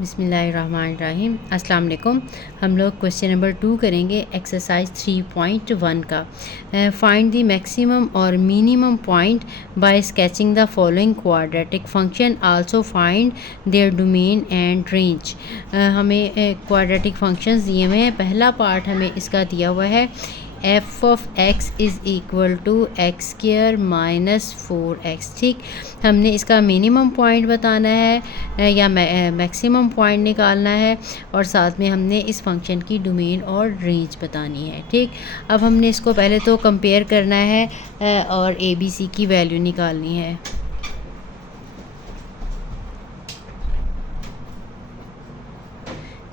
बिस्मिल्लाहिर्रहमानिर्रहीम। अस्सलाम वालेकुम। हम लोग क्वेश्चन नंबर 2 करेंगे एक्सरसाइज 3.1 का। फाइंड द मैक्सिमम और minimum point by sketching the following quadratic function, also find there domain and range. हमें क्वाड्रेटिक फंक्शंस दिए हुए हैं। पहला पार्ट हमें इसका दिया हुआ है f of x is equal to x square minus 4x। ठीक, हमने इसका मिनिमम पॉइंट बताना है या मैक्सिमम पॉइंट निकालना है, और साथ में हमने इस फंक्शन की डोमेन और रेंज बतानी है। ठीक, अब हमने इसको पहले तो कंपेयर करना है और ए बी सी की वैल्यू निकालनी है।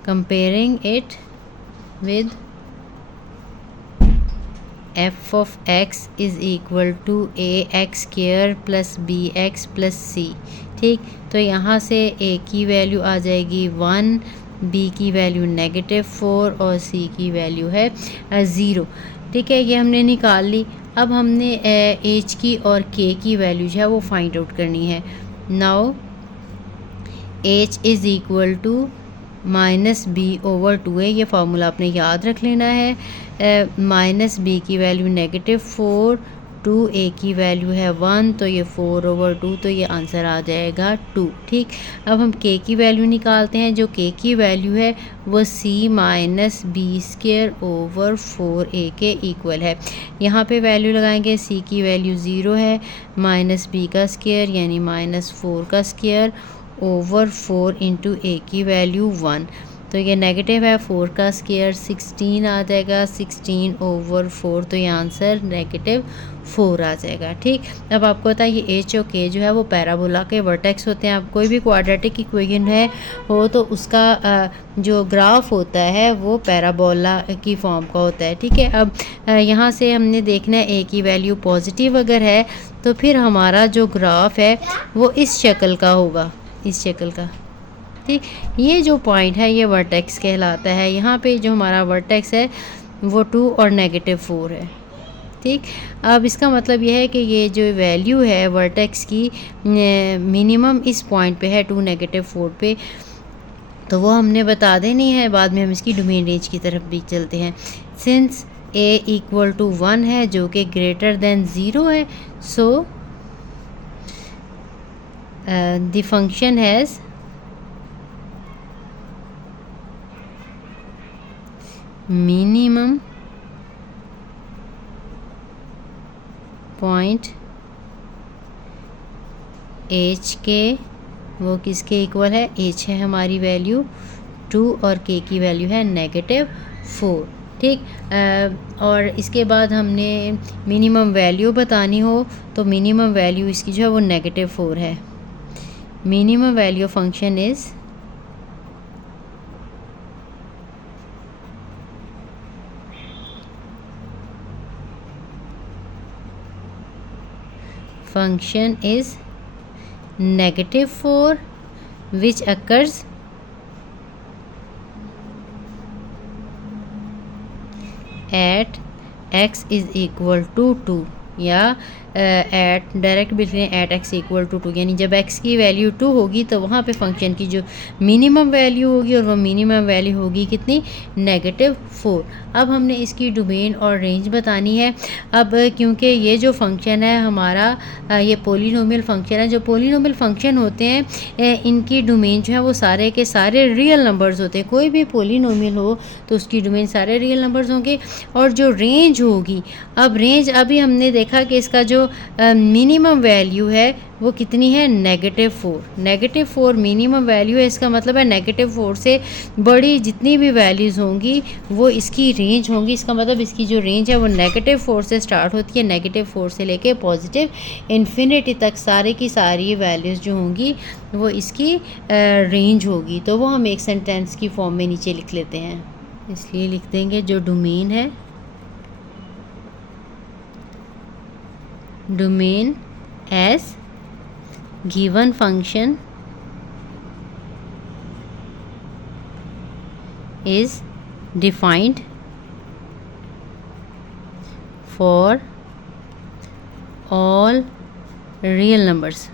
Comparing it with f of x is equal to a x square plus b x plus c. ठीक, तो यहाँ से ए की वैल्यू आ जाएगी 1, बी की वैल्यू -4 और सी की वैल्यू है 0। ठीक है, ये हमने निकाल ली। अब हमने एच की और के की वैल्यू जो है वो फाइंड आउट करनी है। Now h is equal to -b/2 है, ये फार्मूला आपने याद रख लेना है। -b की वैल्यू -4, 2a की वैल्यू है 1, तो ये 4/2, तो ये आंसर आ जाएगा 2। ठीक, अब हम k की वैल्यू निकालते हैं। जो k की वैल्यू है वो c -b² / 4a के इक्वल है। यहाँ पे वैल्यू लगाएंगे। c की वैल्यू 0 है, -b² यानी -4² / 4 इंटू a की वैल्यू 1, तो ये नेगेटिव है। 4 का स्क्वायर 16 आ जाएगा, 16/4, तो ये आंसर -4 आ जाएगा। ठीक, अब आपको पता है ये एच और के जो है वो पैराबोला के वर्टेक्स होते हैं। अब कोई भी क्वाड्रेटिक इक्वेशन है हो तो उसका जो ग्राफ होता है वो पैराबोला की फॉर्म का होता है। ठीक है, अब यहाँ से हमने देखना है ए की वैल्यू पॉजिटिव अगर है तो फिर हमारा जो ग्राफ है वो इस शक्ल का होगा, इस शक्ल का। ठीक, ये जो पॉइंट है ये वर्टेक्स कहलाता है। यहाँ पे जो हमारा वर्टेक्स है वो 2 और -4 है। ठीक, अब इसका मतलब ये है कि ये जो वैल्यू है वर्टेक्स की मिनिमम इस पॉइंट पे है 2, -4 पे, तो वो हमने बता देनी है। बाद में हम इसकी डोमेन रेंज की तरफ भी चलते हैं। सिंस a इक्वल टू 1 है जो कि ग्रेटर देन 0 है, so the function has minimum point H के, वो किसके इक्वल है? एच है हमारी वैल्यू 2 और के की वैल्यू है -4। ठीक, और इसके बाद हमने मिनिमम वैल्यू बतानी हो तो मिनिमम वैल्यू इसकी जो है वो -4 है। Minimum value function is function is -4 which occurs at x is equal to 2 या एट डायरेक्ट भी लिखें एट एक्स इक्वल टू 2, यानी जब x की वैल्यू 2 होगी तो वहाँ पे फंक्शन की जो मिनिमम वैल्यू होगी और वो मिनिमम वैल्यू होगी कितनी? -4। अब हमने इसकी डोमेन और रेंज बतानी है। अब क्योंकि ये जो फंक्शन है हमारा ये पोलिनोमियल फंक्शन है। जो पोलिनोमियल फंक्शन होते हैं इनकी डोमेन जो है वो सारे के सारे रियल नंबर्स होते हैं। कोई भी पोलिनोमियल हो तो उसकी डोमेन सारे रियल नंबर्स होंगे। और जो रेंज होगी, अब रेंज अभी हमने देखा कि इसका जो मिनिमम वैल्यू है वो कितनी है? -4। -4 मिनिमम वैल्यू है, इसका मतलब है -4 से बड़ी जितनी भी वैल्यूज़ होंगी वो इसकी रेंज होंगी। इसका मतलब इसकी जो रेंज है वो -4 से स्टार्ट होती है, -4 से लेके पॉजिटिव इन्फिनिटी तक सारी की सारी वैल्यूज़ जो होंगी वो इसकी रेंज होगी। तो वो हम एक सेंटेंस की फॉर्म में नीचे लिख लेते हैं। इसलिए लिख देंगे जो डोमेन है, domain as given function is defined for all real numbers।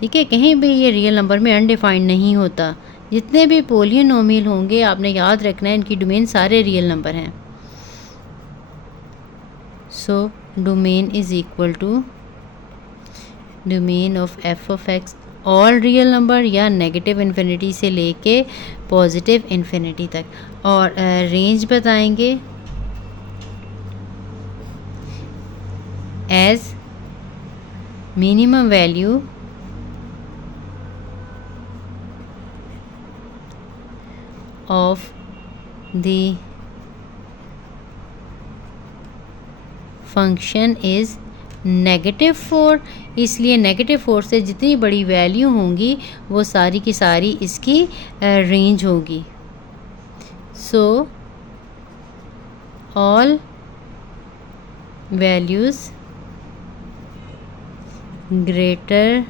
ठीक है, कहीं भी ये रियल नंबर में अनडिफाइंड नहीं होता, जितने भी पोलिनोमियल होंगे आपने याद रखना है इनकी डोमेन सारे रियल नंबर हैं। So domain is equal to domain of f of x all real number या नेगेटिव इन्फिनिटी से लेके पॉजिटिव इन्फिनिटी तक, और रेंज बताएंगे as minimum value of the function is -4, इसलिए -4 से जितनी बड़ी वैल्यू होंगी वो सारी की सारी इसकी रेंज होगी। So all values greater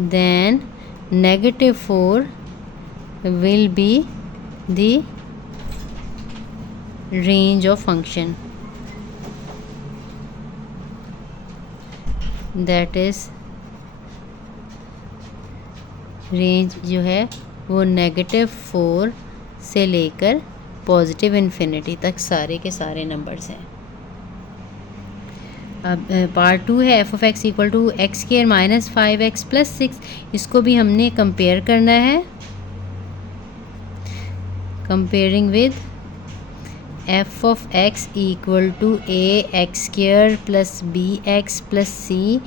than -4 will be the range of function, that is range जो है वो -4 से लेकर पॉजिटिव इन्फिनिटी तक सारे के सारे नंबर्स हैं। अब पार्ट 2 है f of x equal to x square minus 5x plus 6, इसको भी हमने कंपेयर करना है। Comparing with f of x equal to a x square plus b x plus c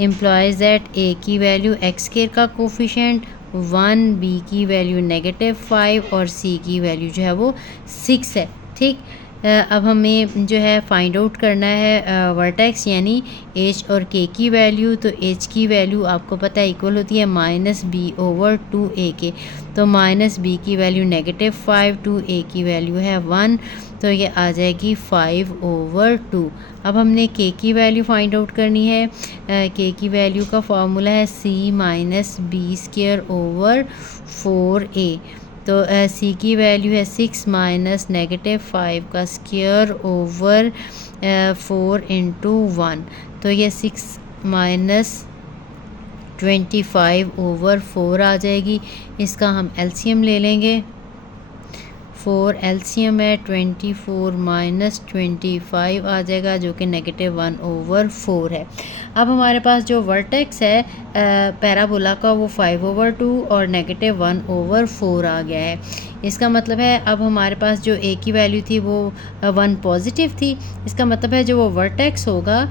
implies that a की value x square का coefficient 1, b की value -5 और सी की वैल्यू जो है वो 6 है। ठीक, अब हमें जो है फाइंड आउट करना है वर्टेक्स यानी एच और के की वैल्यू। तो एच की वैल्यू आपको पता है इक्वल होती है -b/2a के, तो -b की वैल्यू -5, 2a की वैल्यू है 1, तो ये आ जाएगी 5/2। अब हमने के की वैल्यू फाइंड आउट करनी है। के की वैल्यू का फार्मूला है c-b²/4a, तो सी की वैल्यू है 6 माइनस -5 का स्क्वायर ओवर 4 × 1, तो ये 6 माइनस 25/4 आ जाएगी। इसका हम एलसीएम ले लेंगे। 4 एलसीएम है 24 माइनस 25 आ जाएगा जो कि -1/4 है। अब हमारे पास जो वर्टेक्स है पैराबोला का वो 5/2 और -1/4 आ गया है। इसका मतलब है अब हमारे पास जो ए की वैल्यू थी वो 1 पॉजिटिव थी। इसका मतलब है जो वो वर्टेक्स होगा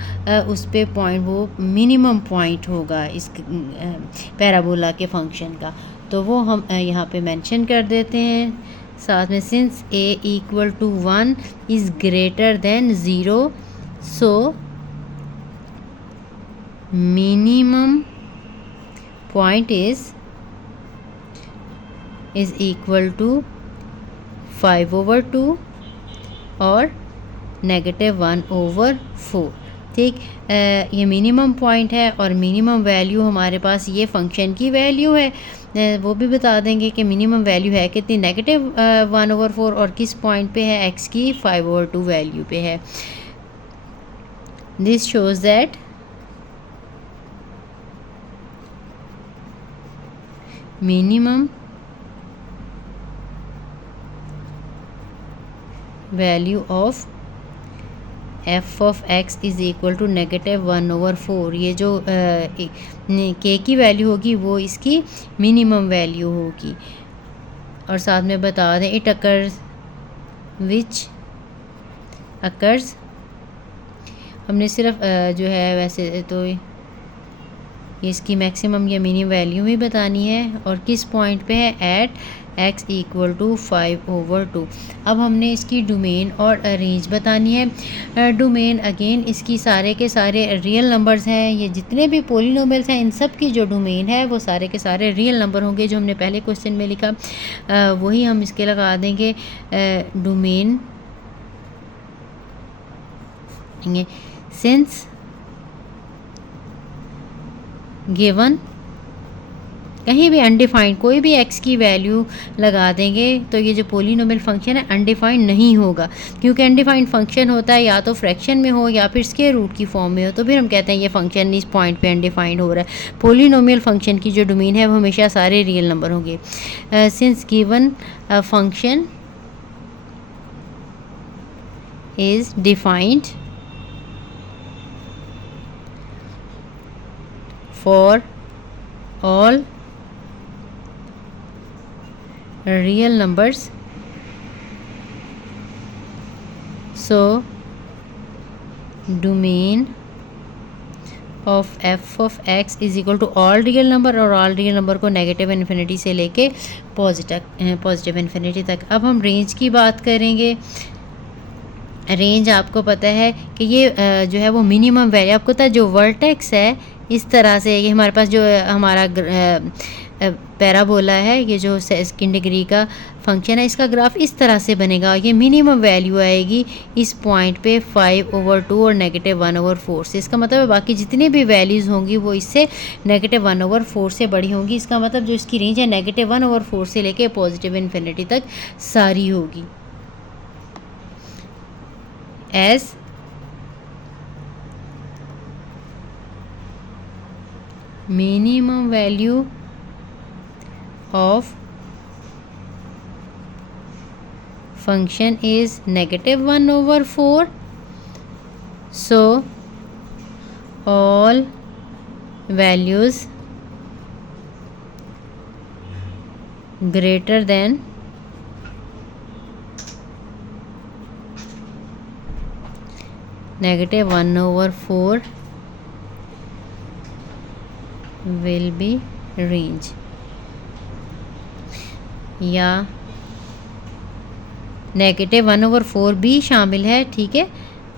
उस पे पॉइंट वो मिनिमम पॉइंट होगा इस पैराबोला के फंक्शन का, तो वो हम यहाँ पे मेंशन कर देते हैं साथ में। Since a equal to 1 is greater than 0, so minimum point is equal to 5/2 और -1/4। ठीक, ये मिनिमम पॉइंट है और मिनिमम वैल्यू हमारे पास ये फंक्शन की वैल्यू है। वो भी बता देंगे कि मिनिमम वैल्यू है कितनी, -1/4 और किस पॉइंट पे है, x की 5/2 वैल्यू पे है। This shows that minimum value of f of x is equal to -1/4। ये जो के की वैल्यू होगी वो इसकी मिनिमम वैल्यू होगी। और साथ में बता दें इट अकर्स विच अकर्स, हमने सिर्फ जो है वैसे तो इसकी मैक्सिमम या मिनिमम वैल्यू भी बतानी है और किस पॉइंट पे है, एट x इक्वल टू 5/2। अब हमने इसकी डोमेन और रेंज बतानी है। डोमेन अगेन इसकी सारे के सारे रियल नंबर्स हैं। ये जितने भी पोलिनोमियल्स हैं इन सब की जो डोमेन है वो सारे के सारे रियल नंबर होंगे। जो हमने पहले क्वेश्चन में लिखा वही हम इसके लगा देंगे। डोमेन सिंस गिवन कहीं भी अनडिफाइंड कोई भी x की वैल्यू लगा देंगे तो ये जो पोलिनोमियल फंक्शन है अनडिफाइंड नहीं होगा, क्योंकि अनडिफाइंड फंक्शन होता है या तो फ्रैक्शन में हो या फिर स्क्वायर रूट की फॉर्म में हो, तो फिर हम कहते हैं ये फंक्शन इस पॉइंट पे अनडिफाइंड हो रहा है। पोलिनोमियल फंक्शन की जो डोमेन है वो हमेशा सारे रियल नंबर होंगे। Since given function is defined for all real numbers, so domain of f of x is equal to all real number, और all real number को नेगेटिव इन्फिनिटी से लेके पॉजिटिव इन्फिनिटी तक। अब हम रेंज की बात करेंगे। रेंज आपको पता है कि ये जो है वो मिनिमम वैल्यू, आपको पता है जो वर्टेक्स है इस तरह से, ये हमारे पास जो हमारा पैराबोला है, ये जो सेकंड डिग्री का फंक्शन है, इसका ग्राफ इस तरह से बनेगा। ये मिनिमम वैल्यू आएगी इस पॉइंट पे 5/2 और -1/4 से। इसका मतलब है बाकी जितनी भी वैल्यूज़ होंगी वो इससे -1/4 से बड़ी होंगी। इसका मतलब जो इसकी रेंज है -1/4 से लेके पॉजिटिव इन्फिनिटी तक सारी होगी। As minimum value of function is -1/4, so all values greater than -1/4 will be range, या -1/4 भी शामिल है। ठीक है,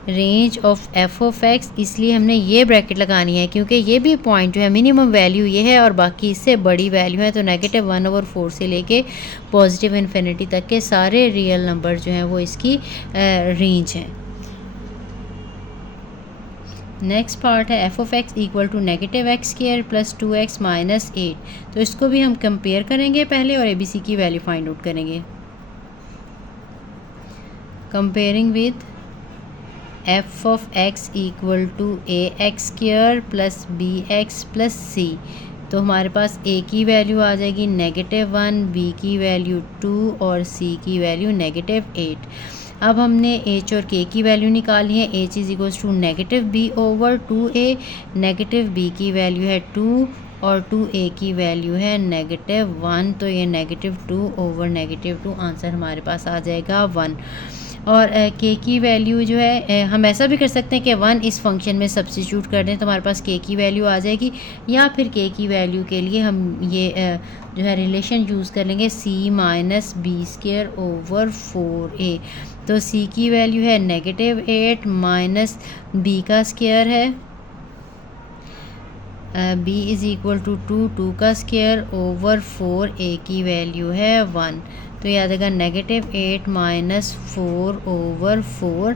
range of f of x, इसलिए हमने ये ब्रैकेट लगानी है क्योंकि ये भी पॉइंट जो है मिनिमम वैल्यू ये है और बाकी इससे बड़ी वैल्यू है, तो -1/4 से लेके पॉजिटिव इन्फिनिटी तक के सारे रियल नंबर जो हैं वो इसकी रेंज है। नेक्स्ट पार्ट है f of x equal to -x² + 2x - 8। तो इसको भी हम कंपेयर करेंगे पहले और ABC की वैल्यू फाइंड आउट करेंगे। Comparing with f of x equal to ax² + bx + c, तो हमारे पास a की वैल्यू आ जाएगी -1, b की वैल्यू 2 और c की वैल्यू -8। अब हमने h और k की वैल्यू निकाली है। h is equals to -b/2a, -b की वैल्यू है 2 और 2a की वैल्यू है -1, तो ये -2/2 आंसर हमारे पास आ जाएगा 1। और k की वैल्यू जो है हम ऐसा भी कर सकते हैं कि 1 इस फंक्शन में सब्स्टिट्यूट कर दें तो हमारे पास k की वैल्यू आ जाएगी, या फिर k की वैल्यू के लिए हम ये जो है रिलेशन यूज़ कर लेंगे c - b²/4a। तो c की वैल्यू है -8 माइनस b का स्क्वायर है, b इज़ इक्वल टू 2 का स्क्वायर/4a की वैल्यू है 1। तो याद आएगा -8 माइनस 4/4,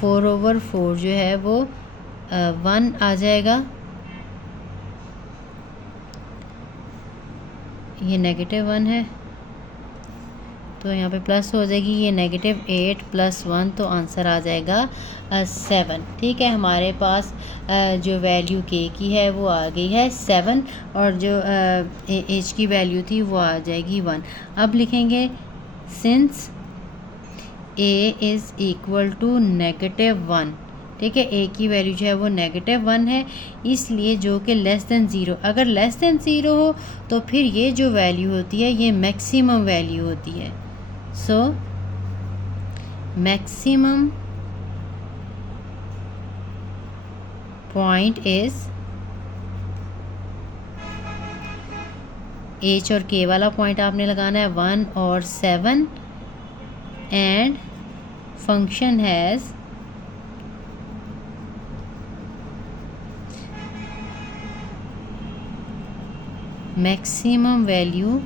4/4 जो है वो 1 आ जाएगा। ये -1 है तो यहाँ पे प्लस हो जाएगी, ये -8 + 1, तो आंसर आ जाएगा 7। ठीक है, हमारे पास जो वैल्यू k की है वो आ गई है 7 और जो h की वैल्यू थी वो आ जाएगी 1। अब लिखेंगे since a is equal to -1। ठीक है, a की वैल्यू जो है वो -1 है, इसलिए जो कि <0, अगर <0 हो तो फिर ये जो वैल्यू होती है ये मैक्सिमम वैल्यू होती है। So maximum point is h और k वाला पॉइंट आपने लगाना है 1 और 7 and function has maximum value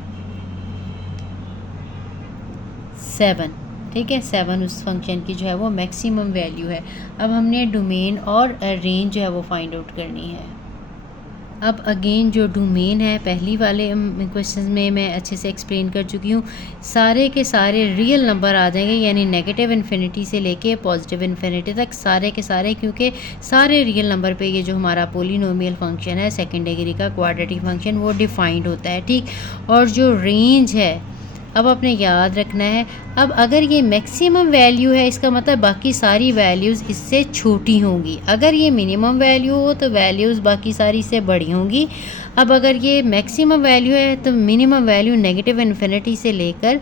7। ठीक है, 7 उस फंक्शन की जो है वो मैक्सिमम वैल्यू है। अब हमने डोमेन और रेंज जो है वो फाइंड आउट करनी है। अब अगेन जो डोमेन है पहली वाले क्वेश्चन में मैं अच्छे से एक्सप्लेन कर चुकी हूँ, सारे के सारे रियल नंबर आ जाएंगे, यानी नेगेटिव इन्फिनिटी से लेके पॉजिटिव इन्फिनिटी तक सारे के सारे, क्योंकि सारे रियल नंबर पे ये जो हमारा पोलिनोमियल फंक्शन है सेकंड डिग्री का क्वाड्रेटिक फंक्शन वो डिफाइंड होता है, ठीक। और जो रेंज है अब आपने याद रखना है, अब अगर ये मैक्सिमम वैल्यू है इसका मतलब बाकी सारी वैल्यूज़ इससे छोटी होंगी, अगर ये मिनिमम वैल्यू हो तो वैल्यूज़ बाकी सारी से बड़ी होंगी। अब अगर ये मैक्सिमम वैल्यू है तो मिनिमम वैल्यू नेगेटिव इन्फिनिटी से लेकर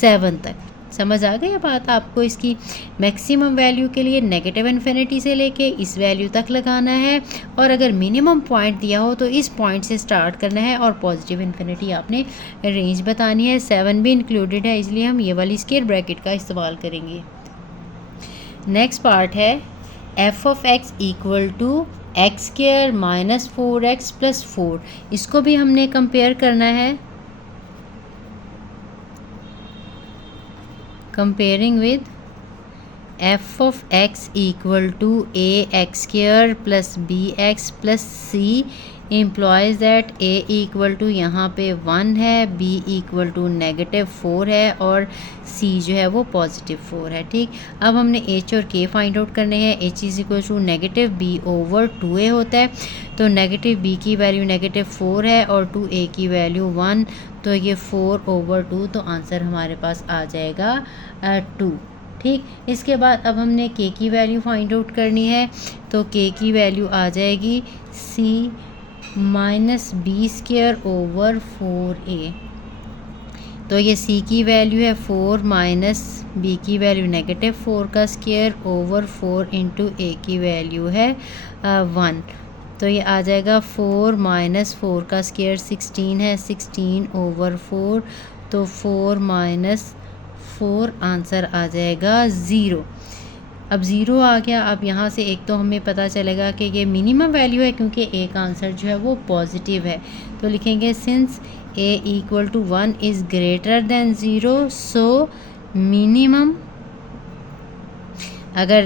7 तक। समझ आ गई बात आपको? इसकी मैक्सिमम वैल्यू के लिए नेगेटिव इन्फिनिटी से लेके इस वैल्यू तक लगाना है, और अगर मिनिमम पॉइंट दिया हो तो इस पॉइंट से स्टार्ट करना है, और पॉजिटिव इन्फिनिटी आपने रेंज बतानी है। 7 भी इंक्लूडेड है, इसलिए हम ये वाली स्क्वायर ब्रैकेट का इस्तेमाल करेंगे। नेक्स्ट पार्ट है f of x equal to x square minus 4x plus 4। इसको भी हमने कंपेयर करना है, comparing with f of x equal to ax square plus bx plus c implies that a equal to यहाँ पे 1 है, b equal to -4 है, और c जो है वो +4 है, ठीक। अब हमने h और k फाइंड आउट करने हैं। h is equal to -b/2a होता है, तो -b की वैल्यू -4 है और 2a की वैल्यू 1, तो ये 4/2, तो आंसर हमारे पास आ जाएगा 2, ठीक। इसके बाद अब हमने k की वैल्यू फाइंड आउट करनी है, तो k की वैल्यू आ जाएगी c -b²/4a, तो ये c की वैल्यू है 4 माइनस b की वैल्यू -4 का स्क्वायर ओवर 4 इंटू a की वैल्यू है 1, तो ये आ जाएगा 4 माइनस 4 का स्क्वायर 16 है, 16/4, तो 4 माइनस 4 आंसर आ जाएगा 0। अब 0 आ गया। अब यहाँ से एक तो हमें पता चलेगा कि ये मिनिमम वैल्यू है, क्योंकि a का आंसर जो है वो पॉजिटिव है, तो लिखेंगे since a equal to 1 is greater than 0, so minimum, अगर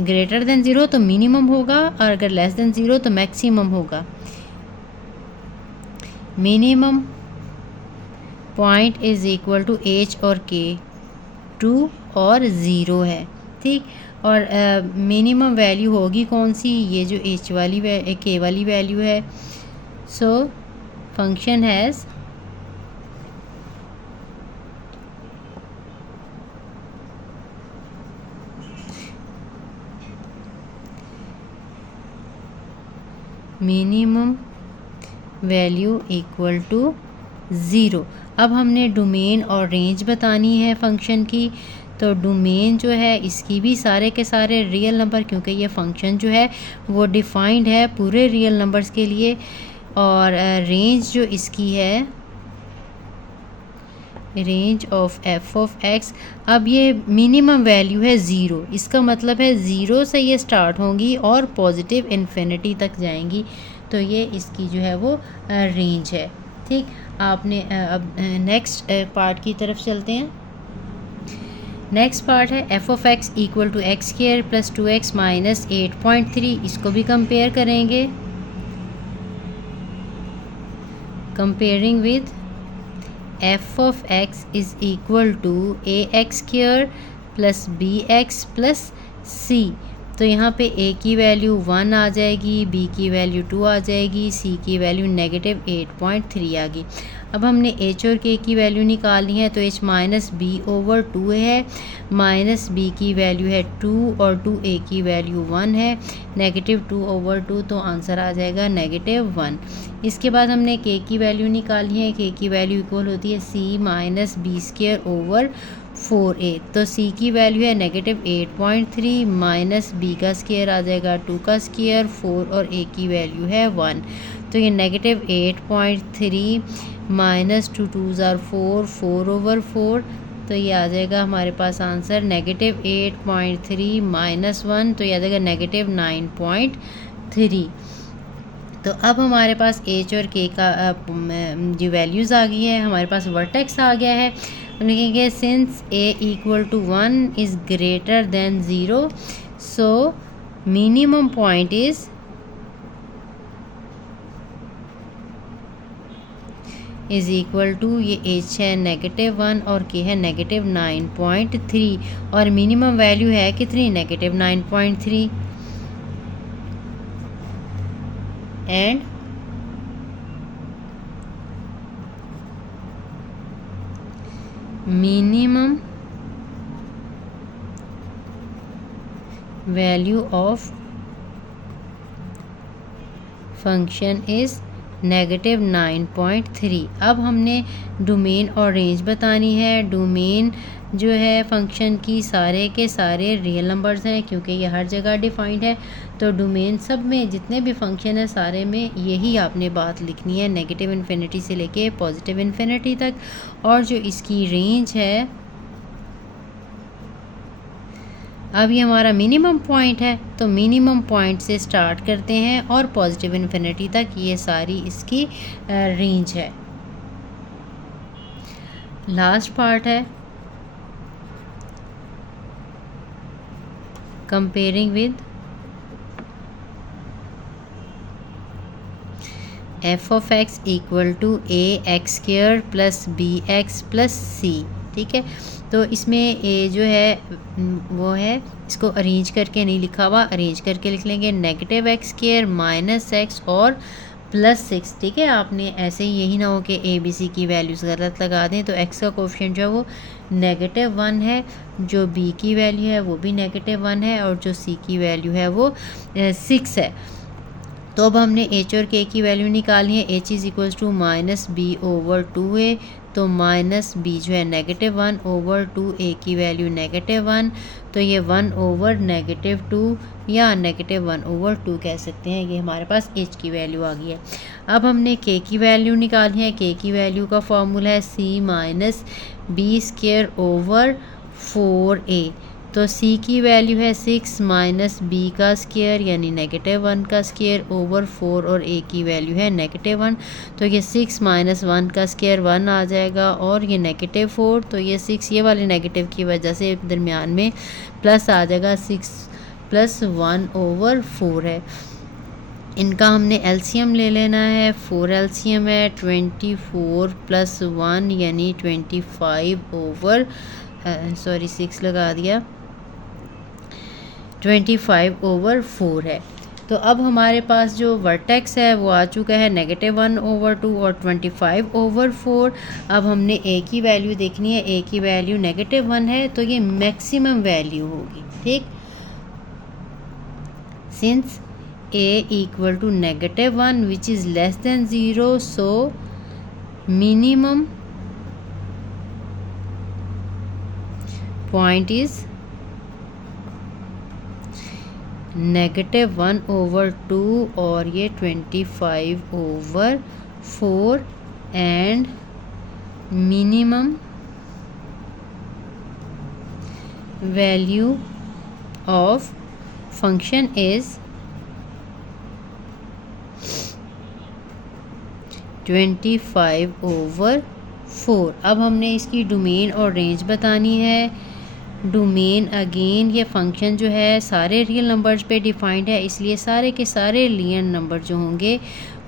ग्रेटर देन 0 तो मिनिमम होगा, और अगर लेस देन 0 तो मैक्सिमम होगा। Minimum point is equal to h और k, 2 और 0 है, ठीक। और मिनिमम वैल्यू होगी कौन सी? ये जो h वाली k वाली वैल्यू है। So function has minimum value equal to 0। अब हमने डोमेन और रेंज बतानी है फंक्शन की, तो डोमेन जो है इसकी भी सारे के सारे रियल नंबर, क्योंकि ये फंक्शन जो है वो डिफाइंड है पूरे रियल नंबर्स के लिए, और रेंज जो इसकी है range of f of x, अब ये मिनिमम वैल्यू है 0, इसका मतलब है 0 से ये स्टार्ट होंगी और पॉजिटिव इन्फिनिटी तक जाएंगी, तो ये इसकी जो है वो रेंज है, ठीक। आपने अब नेक्स्ट पार्ट की तरफ चलते हैं। नेक्स्ट पार्ट है f of x equal to x square plus 2x minus 8.3, इसको भी कंपेयर करेंगे, comparing with f of x is equal to ax square plus bx plus c, तो यहाँ पे a की वैल्यू 1 आ जाएगी, b की वैल्यू 2 आ जाएगी, c की वैल्यू -8.3 आ गई। अब हमने h और k की वैल्यू निकालनी है, तो h माइनस b/2 है, माइनस b की वैल्यू है 2 और 2a की वैल्यू 1 है, -2/2, तो आंसर आ जाएगा -1। इसके बाद हमने k की वैल्यू निकालनी है, k की वैल्यू इक्वल होती है c माइनस b²/4a, तो c की वैल्यू है -8.3 माइनस b का स्क्वायर आ जाएगा 2 का स्क्वायर 4 और a की वैल्यू है 1, तो ये -8.3 माइनस 2 2s are 4, 4/4, तो ये आ जाएगा हमारे पास आंसर -8.3 माइनस 1, तो ये आ जाएगा -9.3। तो अब हमारे पास h और k का जो वैल्यूज़ आ गई है, हमारे पास वर्टेक्स आ गया है। हम लिखेंगे since a equal to 1 is greater than 0, so minimum point is is equal to, ये एच है -1 और के है -9.3 और मिनिमम वैल्यू है कितनी, -9.3 and minimum value of function is -9.3। अब हमने डोमेन और रेंज बतानी है। डोमेन जो है फंक्शन की सारे के सारे रियल नंबर्स हैं क्योंकि ये हर जगह डिफाइंड है, तो डोमेन सब में जितने भी फंक्शन है सारे में यही आपने बात लिखनी है, नेगेटिव इन्फिनिटी से लेके पॉजिटिव इन्फिनिटी तक। और जो इसकी रेंज है, अब ये हमारा मिनिमम पॉइंट है तो मिनिमम पॉइंट से स्टार्ट करते हैं और पॉजिटिव इन्फिनिटी तक ये सारी इसकी रेंज है। लास्ट पार्ट है comparing with f of x equal to ax² plus bx plus c। ठीक है, तो इसमें a जो है वो है, इसको अरेंज करके नहीं लिखा हुआ, अरेंज करके लिख लेंगे -x² -x और +6। ठीक है, आपने ऐसे ही यही ना हो कि a b c की वैल्यूज़ गलत लगा दें। तो x का कोफिशिएंट जो है वो -1 है, जो b की वैल्यू है वो भी -1 है और जो c की वैल्यू है वो 6 है। तो अब हमने h और k की वैल्यू निकालनी है। h is equals to -b/2a, तो -b जो है -1/2a की वैल्यू -1, तो ये 1/-2 या -1/2 कह सकते हैं। ये हमारे पास h की वैल्यू आ गई है। अब हमने k की वैल्यू निकालनी है। k की वैल्यू का फॉर्मूला है c - b² / 4a, तो c की वैल्यू है 6 - b का स्क्वायर यानी -1 का स्क्वायर ओवर 4 और a की वैल्यू है -1, तो ये 6 - 1 का स्क्वायर 1 आ जाएगा और ये -4, तो ये 6 ये वाले नेगेटिव की वजह से दरमियान में प्लस आ जाएगा, 6 + 1/4 है। इनका हमने एलसीएम ले लेना है। 4 एलसीएम है 24 + 1 यानी 6 लगा दिया, 25/4 है। तो अब हमारे पास जो वर्टेक्स है वो आ चुका है -1/2 और 25/4। अब हमने a की वैल्यू देखनी है। a की वैल्यू -1 है तो ये मैक्सिमम वैल्यू होगी। ठीक, since a equal to -1 which is less than 0, so minimum point is -1/2 और ये 25/4 and minimum value of function is 25/4। अब हमने इसकी डोमेन और रेंज बतानी है। डोमेन अगेन ये फंक्शन जो है सारे रियल नंबर्स पे डिफाइंड है, इसलिए सारे के सारे रियल नंबर जो होंगे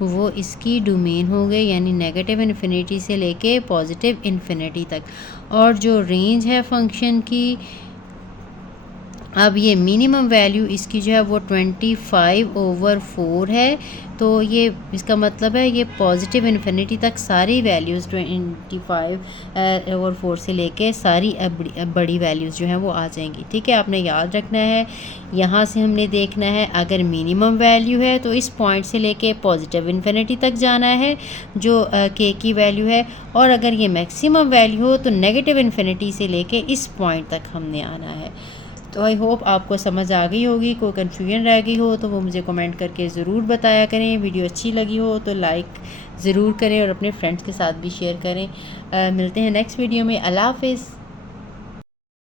वो इसकी डोमेन होंगे, यानी नेगेटिव इन्फिनिटी से लेके पॉजिटिव इन्फिनिटी तक। और जो रेंज है फंक्शन की, अब ये मिनिमम वैल्यू इसकी जो है वो 25/4 है, तो ये इसका मतलब है ये पॉजिटिव इन्फिनिटी तक सारी वैल्यूज़ 25/4 से लेके सारी बड़ी वैल्यूज़ जो हैं वो आ जाएंगी। ठीक है, आपने याद रखना है, यहाँ से हमने देखना है अगर मिनिमम वैल्यू है तो इस पॉइंट से लेके पॉजिटिव इन्फिनिटी तक जाना है जो के की वैल्यू है, और अगर ये मैक्सिमम वैल्यू हो तो नेगेटिव इन्फिनिटी से लेके इस पॉइंट तक हमने आना है। तो आई होप आपको समझ आ गई होगी। कोई कन्फ्यूजन रह गई हो तो वो मुझे कमेंट करके ज़रूर बताया करें। वीडियो अच्छी लगी हो तो लाइक ज़रूर करें और अपने फ्रेंड्स के साथ भी शेयर करें। मिलते हैं नेक्स्ट वीडियो में। अल्लाह हाफ़िज़।